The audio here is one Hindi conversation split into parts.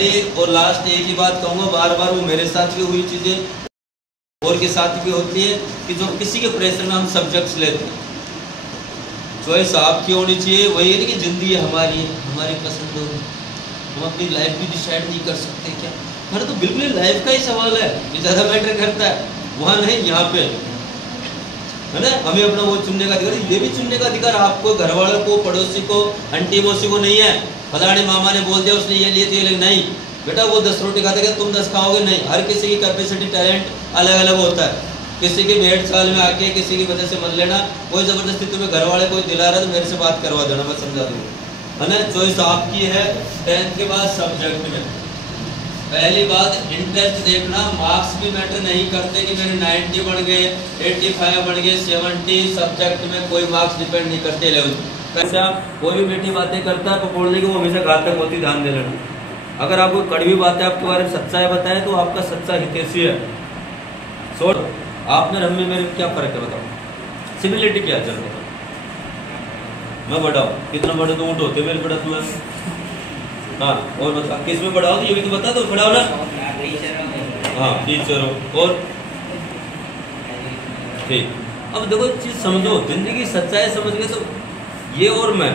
पहली और लास्ट एक ही बात कहूँगा, बार बार वो मेरे साथ भी हुई चीज़ें और के साथ भी होती है कि जो किसी के प्रेशर में हम सब्जेक्ट्स लेते हैं, चॉइस आपकी होनी चाहिए। वही है कि ज़िंदगी हमारी है, हमारी पसंद होगी, हम अपनी लाइफ भी डिसाइड नहीं कर सकते क्या? हमारा तो बिल्कुल लाइफ का ही सवाल है, ये ज़्यादा मैटर करता है, वहाँ नहीं, यहाँ पे है ना। हमें अपना वो चुनने का अधिकार, ये भी चुनने का अधिकार आपको, घर वालों को, पड़ोसी को, आंटी मौसी को नहीं है। फलाने मामा ने बोल दिया उसने ये लिए तो ये नहीं बेटा, वो 10 रोटी खाते क्या तुम 10 खाओगे? नहीं। हर किसी की कैपेसिटी टैलेंट अलग अलग होता है। किसी के 1.5 साल में आके किसी की वजह से मत लेना, कोई ज़बरदस्ती तुम्हें घर वाले कोई दिला रहा है तो मेरे से बात करवा देना, मैं समझा दूँगा, है ना। चॉइस आपकी है। 10th के बाद सब्जेक्ट में पहली बात इंटरेस्ट देखना, मार्क्स भी मैटर नहीं करते कि मेरे 90 बन गए, 85 बन गए, 70, सब्जेक्ट में कोई मार्क्स डिपेंड नहीं करते। 11th ऐसा कोई भी मीठी बातें करता है पकड़ने की, वो हमेशा घातक होती, ध्यान दे लेना। अगर आपको कड़वी बातें आपके बारे में सच्चाई बताए तो आपका सच्चा हितैषी है। सो आपने हम में मेरे क्या फर्क है बताओ, सिमिलरिटी क्या चल रहा है? मैं बड़ा हूँ, कितना बड़े तो ऊँट होते मेरे बड़ा तुम्हें, हाँ। और बता किस में बड़ा हो, ये भी तो बता दो, बड़ा हो ना, हाँ टीचर हो। और ठीक, अब देखो चीज़ समझो, जिंदगी सच्चाई समझ गए तो ये और मैं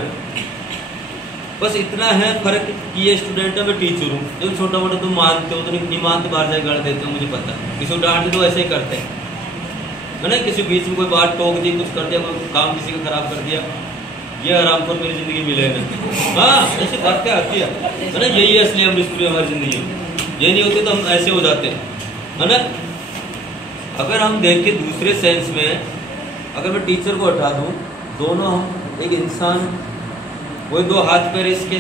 बस इतना है फर्क कि ये स्टूडेंट है, मैं टीचर हूँ। जब छोटा मोटा तुम मानते हो तो नहीं मानते, बाहर जाकर गाड़ देते हो, मुझे पता है। किसी को डांट दो ऐसे ही करते हैं, है ना। किसी बीच में कोई बात टोक दी, कुछ कर दिया, कोई काम किसी का खराब कर दिया, ये आराम पर मेरी जिंदगी मिले ना, हाँ ऐसी बातें आती है ना। यही है असली अमृत पूरी हमारी जिंदगी में। ये नहीं होती तो हम ऐसे हो जाते हैं, है ना। अगर हम देखें दूसरे सेंस में, अगर मैं टीचर को हटा दूँ, दोनों हम एक इंसान, वही 2 हाथ पैर इसके,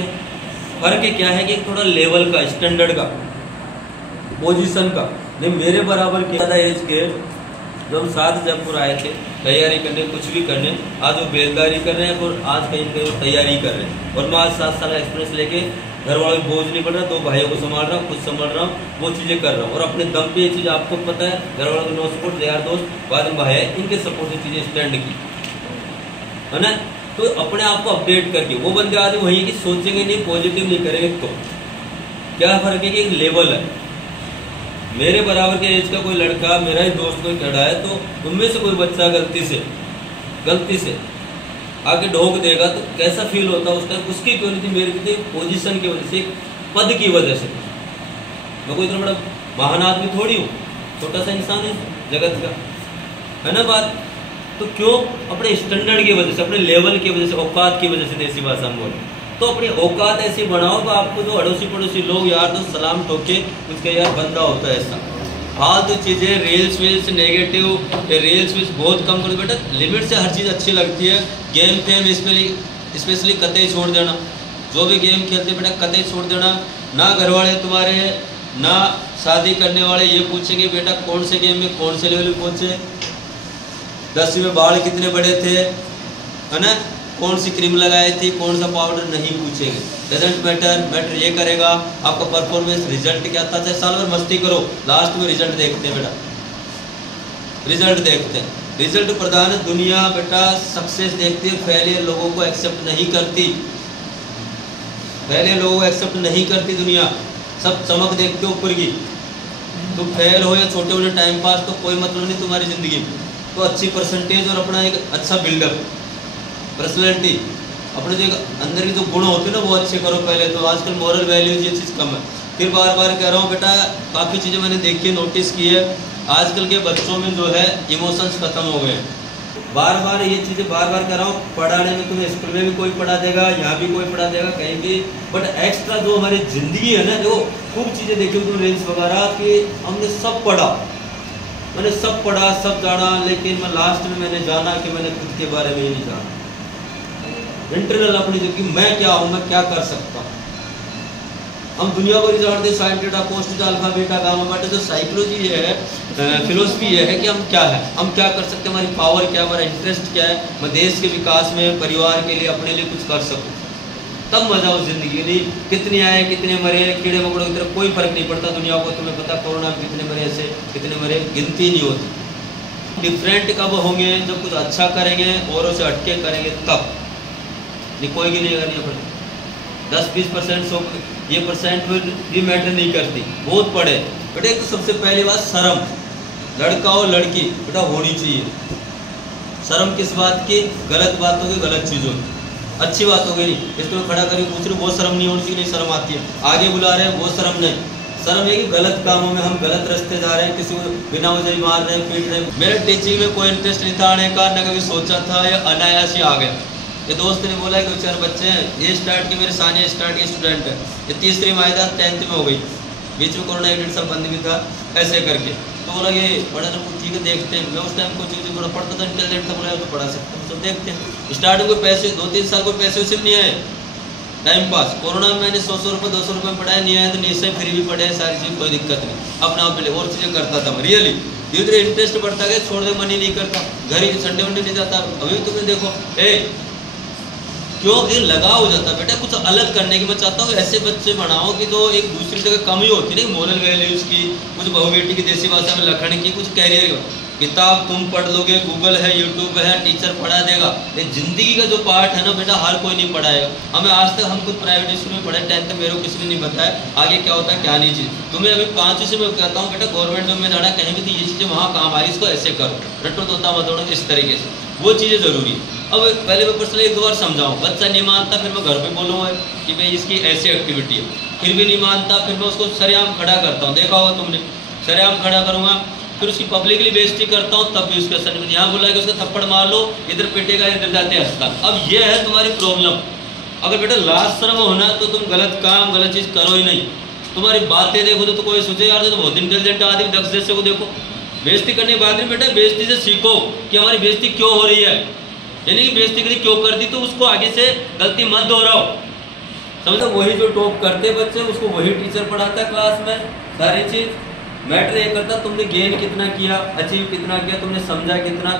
फर्क क्या है कि थोड़ा लेवल का, स्टैंडर्ड का, पोजीशन का। नहीं मेरे बराबर के ज़्यादा एज के जब हम साथ जयपुर आए थे तैयारी करने, कुछ भी करने, आज वो बेलदारी कर रहे हैं और आज कहीं कहीं तैयारी कर रहे हैं। और मैं आज 7 साल का एक्सपीरियंस लेके घर वालों को बोझ नहीं पड़ रहा, 2 भाइयों को संभाल रहा हूँ, खुद संभाल रहा हूँ, वो चीज़ें कर रहा हूँ। और अपने दम पे ये चीज़ आपको पता है, घर वालों को नो सपोर्ट, यार दोस्त, बाद में भाई है, इनके सपोर्ट से चीज़ें स्टैंड की, है ना। तो अपने आप को अपडेट करके, वो बंदे आदमी वही है कि सोचेंगे नहीं, पॉजिटिव नहीं करेंगे, तो क्या फर्क है कि एक लेवल है। मेरे बराबर के एज का कोई लड़का, मेरा ही दोस्त कोई खड़ा है, तो उनमें से कोई बच्चा गलती से आके ढोक देगा तो कैसा फील होता है उस टाइम? उसकी क्यों नहीं थी, मेरी थी, पोजीशन की वजह से, पद की वजह से। मैं कोई इतना बड़ा महान आदमी थोड़ी हूँ, छोटा सा इंसान है जगत का, है ना बात। तो क्यों? अपने स्टैंडर्ड की वजह से, अपने लेवल की वजह से, औकात की वजह से, देसी भाषा में बोले तो अपनी औकात ऐसी बनाओ तो आपको जो अड़ोसी पड़ोसी लोग यार तो सलाम ठोके, उसका यार बंदा होता है ऐसा। फालतू चीज़ें, रील्स वील्स नेगेटिव, रील्स वील्स बहुत कम करो बेटा। लिमिट से हर चीज़ अच्छी लगती है। गेम फेम स्पेशली कतई छोड़ देना। जो भी गेम खेलते बेटा कतई छोड़ देना। ना घर वाले तुम्हारे, ना शादी करने वाले ये पूछेंगे बेटा कौन से गेम में कौन से लेवल में पहुँचे, 10वीं में बाल कितने बड़े थे, है ना, कौन सी क्रीम लगाई थी, कौन सा पाउडर, नहीं पूछेंगे। डजेंट मैटर ये करेगा आपका परफॉर्मेंस, रिजल्ट क्या था। चाहे साल भर मस्ती करो, लास्ट में रिजल्ट देखते हैं बेटा, रिजल्ट देखते हैं। रिजल्ट प्रधान है दुनिया बेटा, सक्सेस देखती है, फेलियर लोगों को एक्सेप्ट नहीं करती, फेलियर लोगों को एक्सेप्ट नहीं करती दुनिया। सब चमक देखते हो ऊपर की। तुम फेल हो या छोटे मोटे टाइम पास तो कोई मतलब नहीं तुम्हारी ज़िंदगी में। तो अच्छी परसेंटेज और अपना एक अच्छा बिल्डअप, पर्सनैलिटी, अपने जो अंदर के जो गुण होते हैं ना वो अच्छे करो पहले। तो आजकल मॉरल वैल्यूज ये चीज़ कम है। फिर बार बार कह रहा हूँ बेटा, काफ़ी चीज़ें मैंने देखी, नोटिस की है, आजकल के बच्चों में जो है इमोशंस खत्म हो गए हैं। बार बार ये चीज़ें बार बार कह रहा हूँ, पढ़ाने में तुम्हें स्कूल में भी कोई पढ़ा देगा, यहाँ भी कोई पढ़ा देगा, कहीं भी, बट एक्स्ट्रा जो हमारी ज़िंदगी है ना, जो खूब चीज़ें देखी तुम रील्स वगैरह कि हमने सब पढ़ा, मैंने सब पढ़ा, सब जाना, लेकिन मैं लास्ट में मैंने जाना कि मैंने खुद के बारे में ही नहीं जाना। इंटरनल अपनी जो कि मैं क्या हूँ, मैं क्या कर सकता हूँ। हम दुनिया को जानते हैं, sine theta cos theta alpha beta gamma बेटा। जो साइकोलॉजी है, फिलोसफी ये है कि हम क्या है, हम क्या कर सकते हैं, हमारी पावर क्या है, हमारा इंटरेस्ट क्या है, मैं देश के विकास में, परिवार के लिए, अपने लिए कुछ कर सकूँ, तब मजा हो जिंदगी। नहीं कितने आए कितने मरे, कीड़े मकोड़ों की तरफ कोई फर्क नहीं पड़ता दुनिया को। तुम्हें पता कोरोना में कितने मरे, ऐसे कितने मरे, गिनती नहीं होती। डिफरेंट कब होंगे, जब कुछ अच्छा करेंगे, औरों से हटके करेंगे, तब। कोई की नहीं करनी पड़ती, 10-20% ये परसेंट भी मैटर नहीं करती, बहुत पढ़े। बेटा एक तो सबसे पहली बात शर्म, लड़का हो लड़की बेटा होनी चाहिए। शर्म किस बात की? गलत बातों की, गलत चीज़ों की। अच्छी बात हो गई नहीं, इसको खड़ा करके पूछ रहे, वो शर्म नहीं होनी चाहिए, नहीं शर्म आती है। आगे बुला रहे हैं, वो शर्म नहीं। शर्म है कि गलत कामों में हम गलत रास्ते जा रहे हैं, किसी को बिना वजह मार रहे हैं, पीट रहे हैं। मेरे टीचिंग में कोई इंटरेस्ट नहीं था आने का, न कभी सोचा था, या अनायास ही आ गया। ये दोस्त ने बोला कि 4 बच्चे हैं, ये स्टार्ट की, मेरे सानिया स्टार्ट की स्टूडेंट है, ये तीसरी माहिदा 10th में हो गई, बीच में कोरोना 1 साल बंद भी था, ऐसे करके। तो बोला ये पढ़ा ना, ठीक है देखते हैं। मैं उस टाइम कोई चीज़ थोड़ा पढ़ता था, इंटेलिजेंट था, बोला तो पढ़ा सकता हूँ, सब देखते हैं। स्टार्टिंग को पैसे 2-3 साल कोई पैसे उसे भी नहीं आए, टाइम पास। कोरोना में मैंने 100 रुपये 200 रुपये में पढ़ाया, नहीं आया तो नहीं से फ्री भी पढ़े, सारी चीज़ कोई दिक्कत नहीं, अपना आप ले और चीज़ें करता था मैं रियली। धीरे धीरे इंटरेस्ट बढ़ता गया, छोड़ दे मन ही नहीं करता, घर ही संडे वनडे नहीं जाता। अभी तुम्हें देखो क्यों ये लगा हो जाता बेटा कुछ अलग करने की। मैं चाहता हूँ ऐसे बच्चे बनाओ कि तो एक दूसरी जगह कम ही होती है, मोरल वैल्यूज़ की, कुछ बहु बेटी की देसी भाषा में लखन की, कुछ कैरियर। किताब तुम पढ़ लोगे, गूगल है, यूट्यूब है, टीचर पढ़ा देगा, लेकिन ज़िंदगी का जो पार्ट है ना बेटा हर कोई नहीं पढ़ाएगा। हमें आज तक हम खुद प्राइवेट स्कूल में पढ़े, 10th मेरे को किसी ने नहीं बताया आगे क्या होता है क्या नहीं चीज़। तुम्हें अभी 5वीं से मैं कहता हूँ बेटा गवर्नमेंट जॉब में जाना, कहीं भी तो ये चीज़ें वहाँ काम आ रही, इसको ऐसे करो, रट्टो तोता मत दौड़ो, इस तरीके से वो चीज़ें ज़रूरी है। अब पहले मैं पर्सनली 1-2 बार समझाऊँ, बच्चा नहीं मानता, फिर मैं घर पे बोलूँगा कि भाई इसकी ऐसी एक्टिविटी है, फिर भी नहीं मानता, फिर मैं उसको सरेआम खड़ा करता हूँ, देखा होगा तुमने, सरेआम खड़ा करूँगा, फिर उसकी पब्लिकली बेइज्जती करता हूँ, तब भी उसके असर में यहाँ बोला कि उसका थप्पड़ मार लो, इधर पिटेगा, इधर जाते अस्पताल। अब ये है तुम्हारी प्रॉब्लम। अगर बेटा लाज शर्म होना तो तुम गलत काम गलत चीज़ करो ही नहीं। तुम्हारी बातें देखो तो कोई सोचे यार तो बहुत इंटेलिजेंट आदमी, 10 जैसे को देखो। बेइज्जती करने के बाद में बेटा बेइज्जती से सीखो कि हमारी बेइज्जती क्यों हो रही है, यानी कि बेइज्जती करी क्यों कर दी, तो उसको आगे से गलती मत दोहराओ। समझो वही जो टॉप करते बच्चे उसको वही टीचर पढ़ाता है क्लास में, सारी चीज़ मैटर ये करता तुमने गेन कितना किया, अचीव कितना किया, तुमने समझा कितना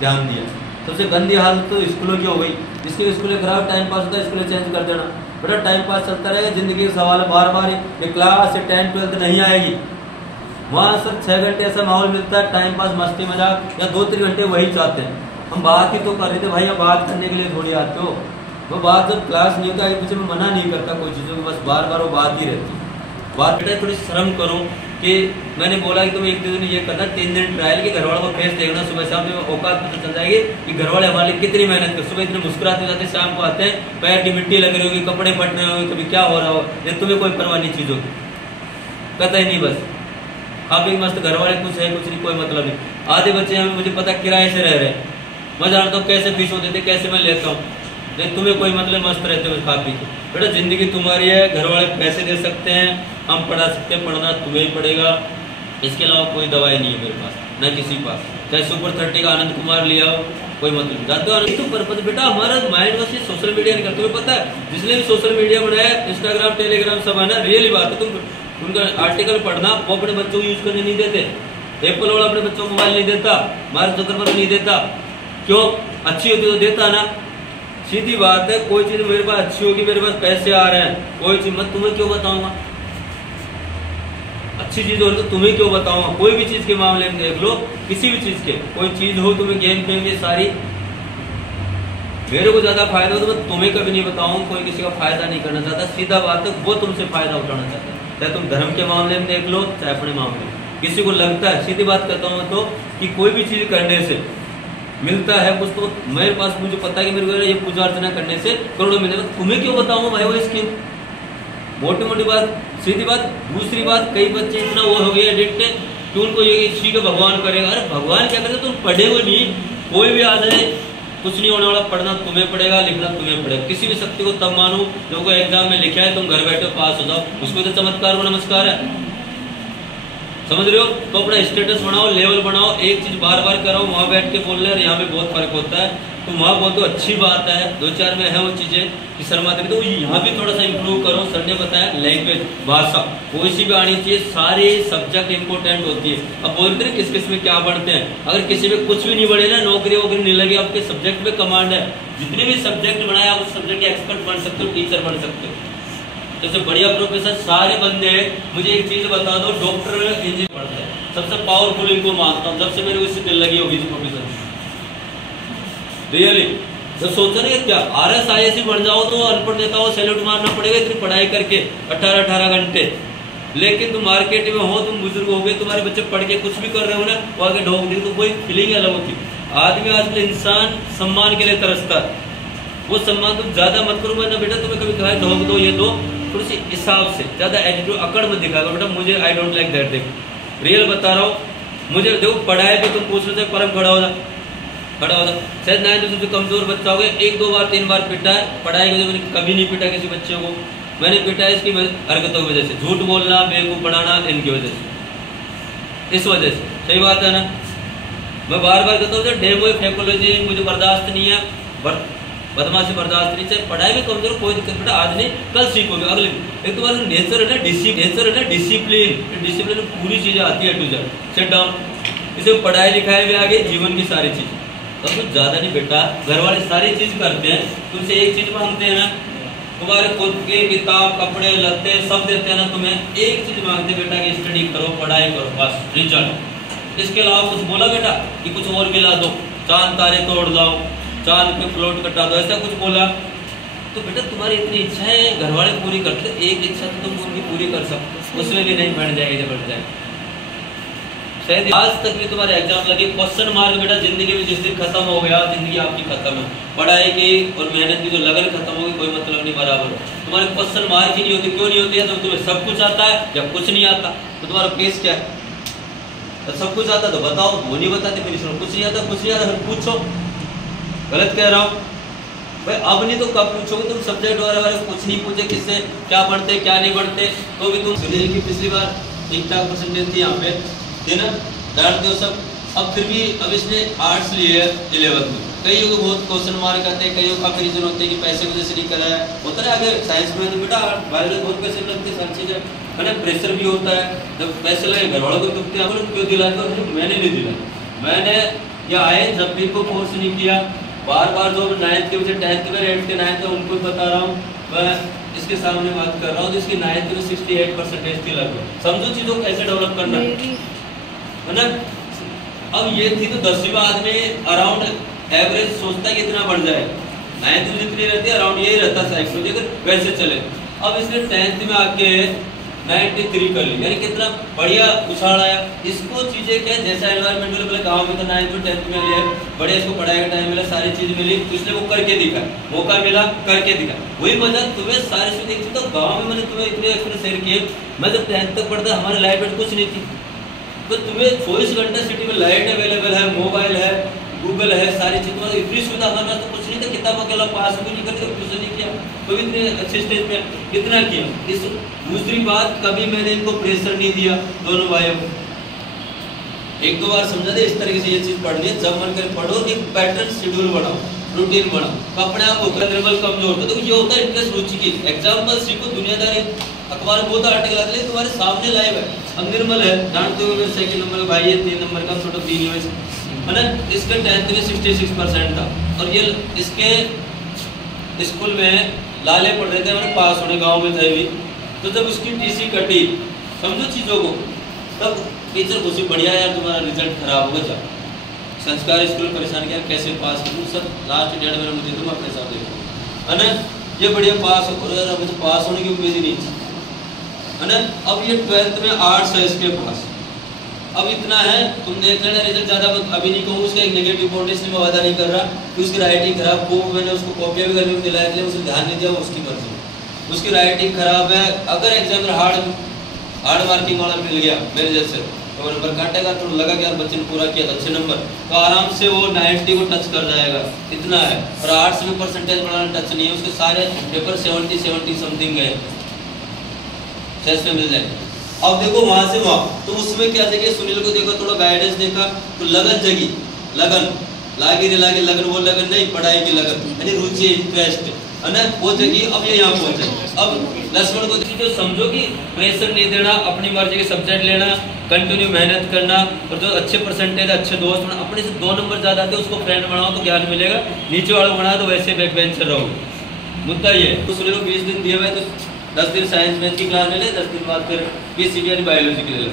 ध्यान दिया। सबसे गंदी हालत तो स्कूलों की हो गई, जिसके स्कूलें खराब टाइम पास होता है स्कूलें चेंज कर देना। बेटा टाइम पास चलता रहेगा, जिंदगी का सवाल है, बार बार ये क्लास से 10th 12th नहीं आएगी, वहाँ सर 6 घंटे ऐसा माहौल मिलता है, टाइम पास मस्ती मजाक, या 2-3 घंटे वही चाहते हैं। हम बात ही तो कर रहे थे भाई, आप बात करने के लिए थोड़ी आते हो, वो बात जब क्लास नहीं होता, एक दूसरे में मना नहीं करता कोई चीज़ों को, बस बार बार वो बात ही रहती है। बात बेटा थोड़ी शर्म करो कि मैंने बोला कि तुम 1-2 दिन ये करना, 3 दिन ट्रायल, कि घर वालों को फेस देखना, सुबह शाम तुम्हें औकात पता चल जाएगी कि घर वाले हमारे लिए कितनी मेहनत कर। सुबह इतने मुस्कुराते जाते, शाम को आते हैं पैर की मिट्टी लग रही होगी, कपड़े फट रहे होंगे, कभी क्या हो रहा हो, लेकिन तुम्हें कोई परवाह नहीं चीज़ों की, पता ही नहीं, बस खा पी मस्त, घर वाले कुछ है कुछ नहीं, कोई मतलब नहीं। आधे बच्चे हमें मुझे पता किराए से रह रहे हैं, मैं जानता हूँ कैसे फीस होते थे, कैसे मैं लेता हूँ, लेकिन तुम्हें कोई मतलब, मस्त रहते हो खा पी के। बेटा जिंदगी तुम्हारी है, घर वाले पैसे दे सकते हैं, हम पढ़ा सकते हैं, पढ़ना तुम्हें ही पड़ेगा, इसके अलावा कोई दवाई नहीं है मेरे पास, न किसी पास। चाहे सुपर 30 का आनंद कुमार लिया हो, कोई मतलब जानते हो तो पर्पज। बेटा हमारा माइंड बस ये सोशल मीडिया नहीं करता, तुम्हें पता है जिसने भी सोशल मीडिया बनाया, इंस्टाग्राम टेलीग्राम सब है ना, रियली बात है, तुम उनका आर्टिकल पढ़ना, वो अपने बच्चों को यूज करने नहीं देते, एप्पल वाला अपने बच्चों को मोबाइल नहीं देता, मार्क जुकरबर्ग नहीं देता, क्यों? अच्छी होती तो देता ना, सीधी बात है। कोई चीज मेरे पास अच्छी होगी, मेरे पास पैसे आ रहे हैं, कोई चीज मैं तुम्हें क्यों बताऊंगा, अच्छी चीज हो तो तुम्हें क्यों बताऊंगा। कोई भी चीज के मामले में देख लो, किसी भी चीज के, कोई चीज हो तुम्हें गेम फेम ये सारी, मेरे को ज्यादा फायदा हो तो मैं तुम्हें कभी नहीं बताऊंगा। कोई किसी का फायदा नहीं करना चाहता, सीधा बात है, वो तुमसे फायदा उठाना चाहता है, चाहे तुम धर्म के मामले में देख लो, चाहे अपने मामले में। किसी को लगता है, सीधी बात करता हूँ तो, कि कोई भी चीज करने से मिलता है कुछ, तो मेरे पास मुझे पता है कि मेरे को ये पूजा अर्चना करने से करोड़ों मिलेगा, तुम्हें क्यों बताऊंगा भाई वो स्कीम। मोटी मोटी बात, सीधी बात। दूसरी बात, कई बच्चे इतना वो हो गए एडिक्ट कि उनको ये इसी का भगवान करेगा। अरे भगवान क्या करेगा, तुम पढ़े हुए नहीं, कोई भी आ जाए कुछ नहीं होने वाला, पढ़ना तुम्हें पड़ेगा, लिखना तुम्हें पड़ेगा। किसी भी शक्ति को तब मानो जो कोई एग्जाम में लिखा है, तुम घर बैठे पास हो जाओ, उसको तो चमत्कार व नमस्कार है, समझ रहे हो। तो अपना स्टेटस बनाओ, लेवल बनाओ, एक चीज बार बार कराओ, वहां बैठ के बोल रहे हैं, यहाँ पे बहुत फर्क होता है। तो वहाँ बहुत तो अच्छी बात है, 2-4 में है वो चीजें कि शर्माते, तो यहाँ भी थोड़ा सा इंप्रूव करो। सर ने बताया लैंग्वेज, भाषा कोई सी भी आनी चाहिए, सारे सब्जेक्ट इंपॉर्टेंट होती है। अब बोलते हैं किस किस में क्या बढ़ते हैं, अगर किसी में कुछ भी नहीं बढ़े ना, नौकरी वोकरी नहीं लगी, आपके सब्जेक्ट में कमांड है, जितने भी सब्जेक्ट बनाए आप उस सब्जेक्ट के एक्सपर्ट बन सकते हो, टीचर बन सकते हो। जैसे बढ़िया प्रोफेसर सारे बंदे हैं। मुझे एक चीज बता दो, डॉक्टर इंजीनियर पढ़ते हैं, सबसे पावरफुल इनको मानता हूँ, जब से मेरे को इससे दिल लगी होगी प्रोफेसर, रियली तो सोचो ना क्या RS IAS बन जाओ तो अनपढ़ नेताओं सैल्यूट मारना पड़ेगा इतनी पढ़ाई करके 18-18 घंटे। लेकिन तुम मार्केट में हो, तुम बुजुर्ग हो गए, तुम्हारे बच्चे पढ़ के कुछ भी कर रहे हो ना, वो आगे ढोक दी तो कोई फीलिंग अलग होती। आदमी आजकल इंसान सम्मान के लिए तरसता है, वो सम्मान तुम ज्यादा मत करो ना बेटा, तुम्हें कभी कहा ढोक दो ये दो, थोड़ी सी हिसाब से, ज्यादा एटीट्यूड अकड़ मत दिखा बेटा। मुझे आई डोंट लाइक दैट। देखो रियल बता रहा हूँ, मुझे देखो पढ़ाई पे तुम पूछ रहे थे परम खड़ा हो जा, खड़ा हो जा। शायद ना तो तुमसे कमजोर बच्चा हो गया, 1-2 बार 3 बार पिटा है पढ़ाई की वजह से, मैंने कभी नहीं पिटा किसी बच्चे को। मैंने पिटा है इसकी हरकतों की वजह से, झूठ बोलना, बेवकूफ बनाना, इनकी वजह से, इस वजह से। सही बात है ना। मैं बार बार कहता हूँ डेमो फैकोलॉजी मुझे बर्दाश्त नहीं है, बदमाशी बर्दाश्त नहीं। चाहे पढ़ाई में कमजोर कोई दिक्कत बेटा, आज नहीं कल सीखोगे अगले। एक तो नेचर है ना डिसिप्लिन, डिसिप्लिन में पूरी चीजें आती है टू जेड। सेट डाउन, इसे पढ़ाई लिखाई में आ गई, जीवन की सारी चीज। तो कुछ ज्यादा नहीं बेटा, घर वाले सारी चीज करते हैं, तुमसे एक चीज मांगते हैं ना, तुम्हारे खुद के किताब कपड़े लत्ते सब देते हैं ना, तुम्हें एक चीज मांगते बेटा कि स्टडी करो, पढ़ाई करो, बस रिजल्ट। इसके अलावा कुछ बोला बेटा कि कुछ और मिला दो, चांद तारे तोड़ लाओ, चांद पे फ्लोट कटा दो, ऐसा कुछ बोला तो बेटा तुम्हारी इतनी इच्छा है घर वाले पूरी करते, एक इच्छा तो तुम उनकी पूरी कर सकते, उसमें भी नहीं बढ़ जाएगी, जब बढ़ जाएगी। शायद आज तक भी तुम्हारे एग्जाम लगे क्वेश्चन मार्क बेटा, जिंदगी में जिस दिन खत्म हो गया, जिंदगी आपकी खत्म है। पढ़ाई की और मेहनत की जो लगन खत्म होगी, कोई मतलब नहीं, बराबर। तुम्हारे क्वेश्चन मार्क ही नहीं होती, क्यों नहीं होती है? तो तुम्हें सब कुछ आता है या कुछ नहीं आता, तो तुम्हारा केस क्या है? तो सब कुछ आता तो बताओ, वो नहीं बताते, फिर इसमें कुछ नहीं आता, कुछ नहीं आता फिर पूछो। गलत कह रहा हूँ भाई? अब नहीं तो कब पूछोगे? तुम सब्जेक्ट वगैरह कुछ नहीं पूछे, किससे क्या पढ़ते क्या नहीं पढ़ते, तो भी तुम सुनील की पिछली बार ठीक-ठाक परसेंटेज थी यहाँ पे, थी ना, डांटते हो सब। अब फिर भी अब इसने आर्ट्स लिए है 11th में, कईयों को बहुत क्वेश्चन मार्क आते हैं, कईयों का काफी रीजन होते हैं कि पैसे वजह से नहीं करा है, होता है। आगे साइंस में तो बेटा बायोलॉजी बहुत पैसे लगते हैं, सारी चीजें है ना, प्रेशर भी होता है, जब पैसे लगे घर वालों को दुखते हैं, क्यों दिलाते हो? मैंने नहीं दिला, मैंने या आए जब भी को कोर्स नहीं किया, बार बार जो 9th के बच्चे 10th में 8th के 9th में उनको बता रहा हूँ, मैं इसके सामने बात कर रहा हूँ जिसकी 9th में 68% थी लगभग। समझो चीजों को कैसे डेवलप करना है ना। अब ये थी तो 10वीं में आदमी अराउंड एवरेज सोचता है कि इतना बढ़ जाए, 9th में जितनी रहती है अराउंड यही रहता साइकोलॉजी, अगर वैसे चले। अब इसने 10th में आके 93 कर ली, यानी कितना बढ़िया उछाल आया। इसको चीजें क्या, जैसा एनवायरमेंट में पहले गाँव में तो 9th में 10th में लिया, बढ़िया इसको पढ़ाई का टाइम मिला, सारी चीज मिली, तो इसने वो करके दिखा, मौका मिला करके दिखा। वही मजा तुम्हें सारी चीज देखी। तो गाँव में मैंने तुम्हें इतने एक्सपीरियंस शेयर किए, मैं जब 10th तक पढ़ता हमारे लाइफ में कुछ नहीं थी, तो तुम्हें 24 घंटे सिटी में लाइट अवेलेबल है, मोबाइल है, गूगल है, सारी चीजों में इतनी सुविधा हमारे पास तो कुछ नहीं था। किताबों के अलावा पास भी नहीं करते, कुछ नहीं किया, तो इतने अच्छे स्टेज पे कितना किया। इस दूसरी बात, कभी मैंने इनको प्रेशर नहीं दिया दोनों भाइयों को, 1-2 बार समझा दे इस तरीके से ये चीज पढ़नी है, जब मन करे पढ़ो, एक पैटर्न शेड्यूल बनाओ, रूटीन बनाओ, तो अपने आप होता है। निर्बल कमजोर होता है, तो ये होता है इंटरेस्ट रुचि की। एग्जाम्पल सीखो, दुनियादारी अखबार में बहुत आर्टिकल आते हैं तुम्हारे सामने लाइव है। अब निर्मल है, जानते हो, सेकंड नंबर भाई है, 3 नंबर का छोटा 3 है ना, इसके 10th में 66% था, और ये इसके स्कूल में लाले पढ़ रहे थे, हमारे पास होने गांव में थे भी। तो जब उसकी टीसी कटी, समझो चीजों को, तब टीचर खुशी, बढ़िया यार तुम्हारा रिजल्ट खराब होगा, जा संस्कार स्कूल परेशान किया, कैसे पास करूँ सर, लास्ट 1.5 महीना मुझे तुम अपने साथ देखो, है ना, ये बढ़िया पास हो, अभी तो पास होने की उम्मीद ही नहीं थी, है ना। अब ये 12th में आर्ट्स है इसके पास, अब इतना है, तुम देख लेना रिजल्ट, ज्यादा अभी नहीं कहूँ। उसका एक नेगेटिव पॉइंट इसलिए मैं वादा नहीं कर रहा कि उसकी राइटिंग खराब हो, मैंने उसको कॉपियाँ भी करने को दिलाया था, उसने ध्यान नहीं दिया, वो उसकी मर्जी, उसकी राइटिंग खराब है। अगर एग्जाम में हार्ड मार्किंग वाला मिल गया मेरे जैसे, तो नंबर काटेगा, तो लगा कि यार बच्चे ने पूरा किया, अच्छे नंबर, तो आराम से वो 90 को टच कर जाएगा, इतना है। और आर्ट्स में परसेंटेज बढ़ाना टच नहीं है, उसके सारे पेपर 70 समथिंग गए, टेस्ट में मिल जाए। अब देखो वहां से वहां, तो उसमें क्या देखिए, सुनील को देखो, थोड़ा गाइडेंस देखा, तो लगन जगी, लगन लागे रे लागे, लगन वो लगन नहीं, पढ़ाई की लगन, यानी रुचि, इंटरेस्ट, है ना, वो जगी। अब ये यहाँ पहुंचे। अब लक्ष्मण को जो समझो कि प्रेशर नहीं देना, अपनी मर्जी के सब्जेक्ट लेना, कंटिन्यू मेहनत करना, और जो अच्छे परसेंटेज, अच्छे दोस्त बना, अपने से 2 नंबर ज्यादा आते उसको फ्रेंड बनाओ तो ज्ञान मिलेगा, नीचे वाला बना तो वैसे बैक बेंचर रहो। मुद्दा ये तो सुनील को 20 दिन दिए हुए, तो 10 दिन साइंस मैथ की क्लास ले ले, 10 दिन बाद फिर PCB बायोलॉजी की ले ले।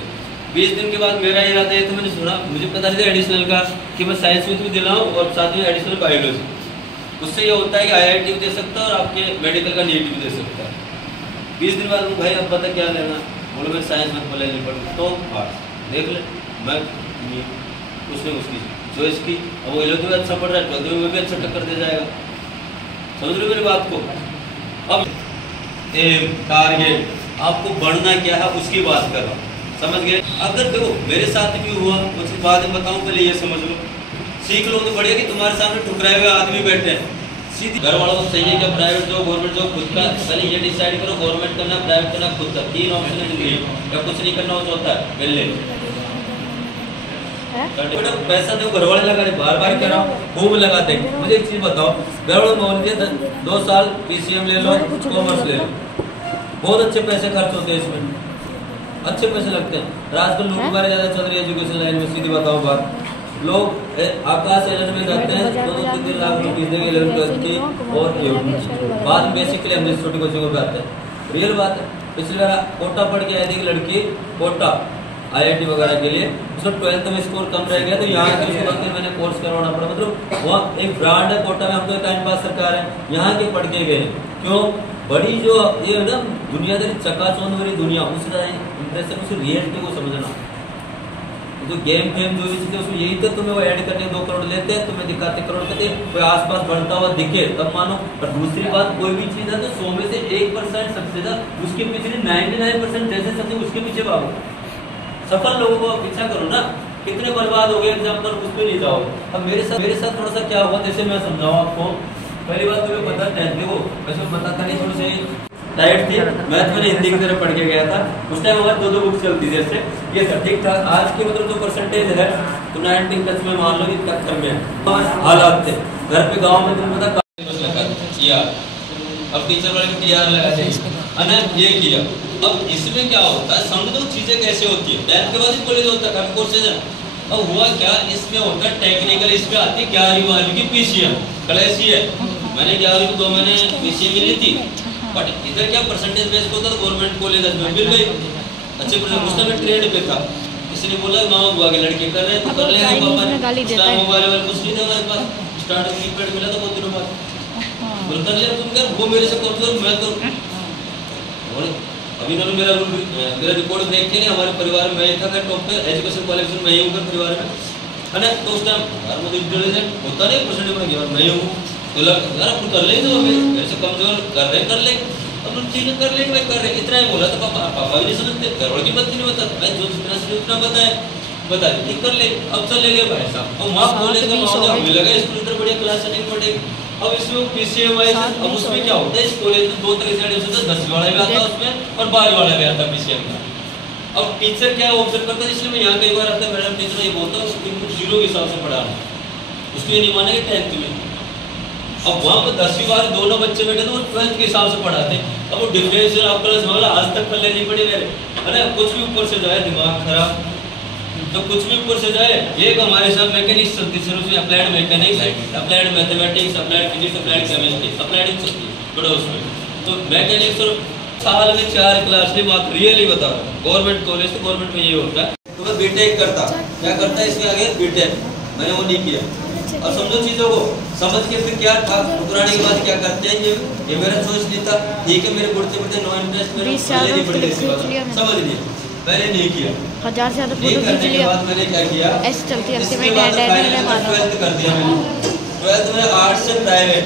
20 दिन के बाद मेरा इरादा है, तो मैंने सुना, मुझे पता नहीं था एडिशनल का, कि मैं साइंस में भी दिलाऊं और साथ में एडिशनल बायोलॉजी। उससे ये होता है कि IIT भी दे सकता है और आपके मेडिकल का नीट भी दे सकता है। 20 दिन बाद भाई अब पता क्या लेना, बोलो मैं साइंस मत बोले नहीं पढ़ूँ तो आर्ट्स देख ले, मैं उसने उसकी चॉइस की। अब वो 11th में अच्छा पढ़ रहा है, 12th में भी अच्छा टक्कर दे जाएगा। समझ रहे हो मेरी बात को? अब एम टारगेट आपको बढ़ना क्या है उसकी बात कर रहा हूँ, समझ गए? अगर देखो मेरे साथ भी हुआ कुछ बाद में बताऊँ, पहले ये समझ लो, सीख लो तो बढ़िया कि तुम्हारे सामने ठुकराए हुए आदमी बैठे हैं। सीधी घर वालों को चाहिए क्या प्राइवेट जॉब गवर्नमेंट जॉब, खुद का पहले ये डिसाइड करो गवर्नमेंट करना प्राइवेट करना खुद का। 3 ऑप्शन है जिंदगी, या कुछ नहीं करना हो तो होता है मिल ले बेटा पैसा दो, घर वाले लगा दे, बार कह रहा हूँ खूब लगा दे। मुझे एक चीज बताओ, घर वाले बोल दिया 2 साल PCM ले लो, कॉमर्स ले लो, बहुत अच्छे पैसे खर्च होते हैं इसमें, अच्छे पैसे लगते हैं। आजकल लोग हमारे ज़्यादा चल रही है एजुकेशन लाइन में, सीधी बताओ बात, लोग आकाश एलन में जाते हैं 2-3 लाख रुपीज देंगे 11th 12th की, और बाद में बेसिकली हम छोटी कोचिंगों पे आते हैं। रियल बात है, पिछली बार कोटा पढ़ के आई थी लड़की, कोटा IIT वगैरह के लिए, उसका 12th में स्कोर कम रह गया तो यहाँ के उसको कहते मैंने कोर्स करवाना पड़ा। मतलब वहाँ एक ब्रांड है कोटा में, हम तो टाइम पास सरकार है, यहाँ के पढ़ के गए। क्यों? बड़ी जो ये है ना दुनियादारी चकाचौंध वाली दुनिया, उसका इंप्रेशन, उस रियलिटी को समझना। जो गेम फेम जो भी चीजें उसमें यही तो तुम्हें वो ऐड करने 2 करोड़ लेते हैं, तुम्हें दिखाते करोड़ कहते हैं, कोई आसपास बढ़ता हुआ दिखे तब मानो। और दूसरी बात, कोई भी चीज है तो 100 में से 1% सबसे ज्यादा, उसके पीछे 99% जैसे सबसे उसके पीछे भागो। सफल लोगों को पीछा करो ना, कितने बर्बाद हो गए एग्जाम्पल, उस पर नहीं जाओ। अब मेरे साथ थोड़ा सा क्या हुआ, जैसे मैं समझाऊँ आपको। पहली बात तुम्हें पता है, देखो वैसे बताता नहीं, थोड़ी सी टाइट थी मैथ, मैंने हिंदी की तरह पढ़ के गया था। उस टाइम हमारी 2 बुक चलती थी, जैसे ये था ठीक था। आज की मतलब जो परसेंटेज है तो 90 टच में मान लो कि 71 में है। हालात थे घर पे गांव में, तुम पता किया, अब टीचर वाले को TR लगा चाहिए, ये किया। अब इसमें क्या होता है, समझो चीजें कैसे होती है। 10th के बाद ही कॉलेज होता है, काफी कोर्सेज है। अब हुआ क्या, इसमें होता है टेक्निकल, इसमें आती है 11वीं 12वीं की PCM क्लास ही है। मैंने 11वीं को 2 महीने PCM ली थी, बट इधर क्या परसेंटेज बेस पे होता है, गवर्नमेंट कॉलेज में मिल गई अच्छे परसेंट। उस टाइम ट्रेड पे था, इसने बोला मामा बुआ के लड़के कर रहे हैं तो कर लेंगे पापा ने। मोबाइल वाले कुछ नहीं था हमारे पास, स्टार्ट कीपैड मिला था बहुत दिनों बाद, बोल कर लिया तुम कर, वो मेरे से कमजोर मैं तो। अभी इन्होंने मेरा रिकॉर्ड देख के नहीं, हमारे परिवार में मैं था टॉप पे, एजुकेशन क्वालिफिकेशन मैं ही हूँ परिवार में, है ना। तो उस टाइम मुझे इंटेलिजेंट होता नहीं परसेंटेज में गया, मैं ही हूँ तो लग यार अपन कर लेंगे, तो मेरे से कमजोर कर रहे कर लेंगे, अब हम ठीक है कर लेंगे भाई, कर रहे इतना ही बोला था। पापा भी नहीं समझते, घर वालों की बात नहीं बताते, मैं जो जितना से उतना बताया बता दी ठीक कर ले। अब चले गए भाई साहब, और माँ बोले हमें लगा स्कूल इधर बढ़िया क्लास सेटिंग पढ़ेगी। अब इसमें PCM आई, अब उसमें क्या होता है, इस कॉलेज में 2 तरह से एडमिशन होता है, 10वीं वाला भी आता है उसमें और 12वीं वाला भी आता है PCM का। अब टीचर क्या ऑब्जर्व करता है, इसलिए मैं यहाँ कई बार आता है, मैडम टीचर ये बोलता है उसको 0 के हिसाब से पढ़ाना, उसको ये नहीं मानेंगे 10th में। अब वहाँ पर 10वीं 12वीं दोनों बच्चे बैठे तो वो 12th के हिसाब से पढ़ाते हैं। अब वो डिफरेंशियल आपका आज तक पढ़ लेनी पड़ी मेरे, है ना। कुछ भी ऊपर से जाए दिमाग खराब, तो कुछ भी ऊपर से जाए। एक हमारे साथ मैकेनिक्स चलती शुरू से, applied mechanics, applied mathematics, applied physics, applied chemistry, applied बड़ा उसमें तो मैकेनिक्स। और साल में 4 क्लास की बात रियली बता रहा हूँ, गवर्नमेंट कॉलेज तो गवर्नमेंट में ये होता है। तो मैं बीटेक करता, क्या करता है इसमें आगे बीटेक, मैंने वो नहीं किया। और समझो चीजों को समझ के फिर क्या था, ठुकराने के बाद क्या करते हैं, ये मेरा सोच नहीं था, ठीक है मेरे बढ़ते बढ़ते नो इंटरेस्ट मेरे समझ लिए, मैंने नहीं किया। 1000 से ज्यादा फोटो खींच लिया। बाद मैंने क्या किया, ऐसे चलती रहती है, मैं डैड ने मारा 12th कर दिया मैंने। 12th में आर्ट्स से प्राइवेट,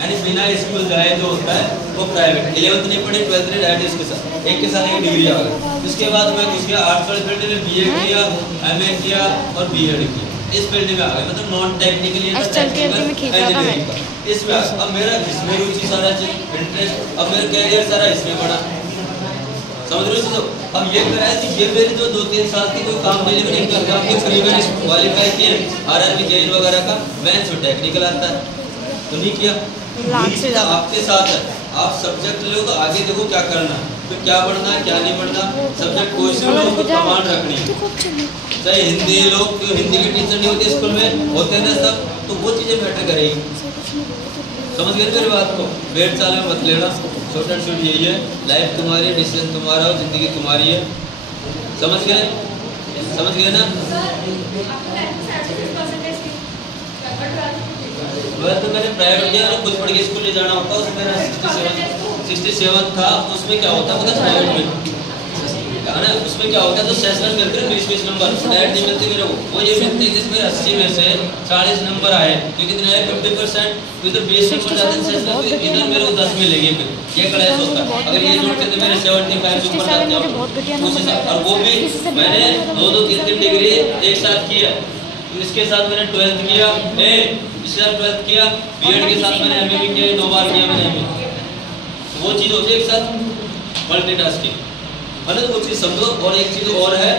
यानी बिना स्कूल जाए जो होता है वो प्राइवेट। 11th नहीं पढ़ी, 12th ने डायरेक्ट इसके साथ एक के साथ एक डिग्री आ गई। उसके बाद मैं घुस गया आर्ट्स वाले फील्ड में, BA किया, MA किया और B.Ed किया, इस फील्ड में आ गए, मतलब नॉन टेक्निकली इसमें। अब मेरा इसमें रुचि सारा इंटरेस्ट, अब मेरा कैरियर सारा इसमें बढ़ा, समझ रहे हो। अब ये करा है कि ये मेरी जो 2-3 साल की कोई काम नहीं लेकिन एक काम के करीबन क्वालिफाई किए RRB JEE वगैरह का, मैथ्स और टेक्निकल आता है तो नहीं किया। तो आपके साथ है, आप सब्जेक्ट लो तो आगे देखो क्या करना है, तो क्या पढ़ना है क्या नहीं पढ़ना, सब्जेक्ट कोई से लो तो कमांड रखनी है। चाहे हिंदी लोग, क्यों हिंदी के टीचर नहीं होते स्कूल में, होते ना सब, तो वो चीज़ें मैटर करेगी। समझ गए मेरी बात को, वेट चाल में मत लेना, शॉर्ट एंड स्वीट यही है, लाइफ तुम्हारी, डिसीजन तुम्हारा हो, जिंदगी तुम्हारी है। समझ गए ना। 12th में मैंने प्राइवेट किया और खुद पढ़ के स्कूल ले जाना होता, उसमें मेरा 67 था। उसमें क्या होता है मतलब प्राइवेट में है ना, उसमें क्या होता है तो सेशनल मिलते हैं 20-20 नंबर, डायरेक्ट नहीं मिलते मेरे को। वो ये मिलते हैं जिसमें 80 में से 40 नंबर आए तो कितने आए 50%, तो इधर 20 नंबर जाते हैं सेशनल में, इधर मेरे को 10 मिलेंगे। फिर ये क्लास होता है, अगर ये जोड़ते तो मेरे 75 ऊपर जाते हैं। और वो भी मैंने 2-2 3-3 डिग्री एक साथ किया, तो इसके साथ मैंने 12th किया, इसके साथ 12th किया, बीएड के साथ मैंने एमए भी किया, 2 बार किया मैंने एमए। वो चीज़ होती है एक साथ मल्टीटास्किंग, मतलब वो चीज़ समझो। और एक चीज़ और है,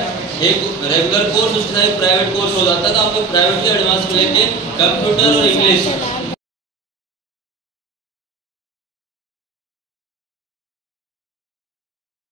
एक रेगुलर कोर्स उसके साथ प्राइवेट कोर्स हो जाता है, तो आपको प्राइवेट के एडवांस में लेके कंप्यूटर और इंग्लिश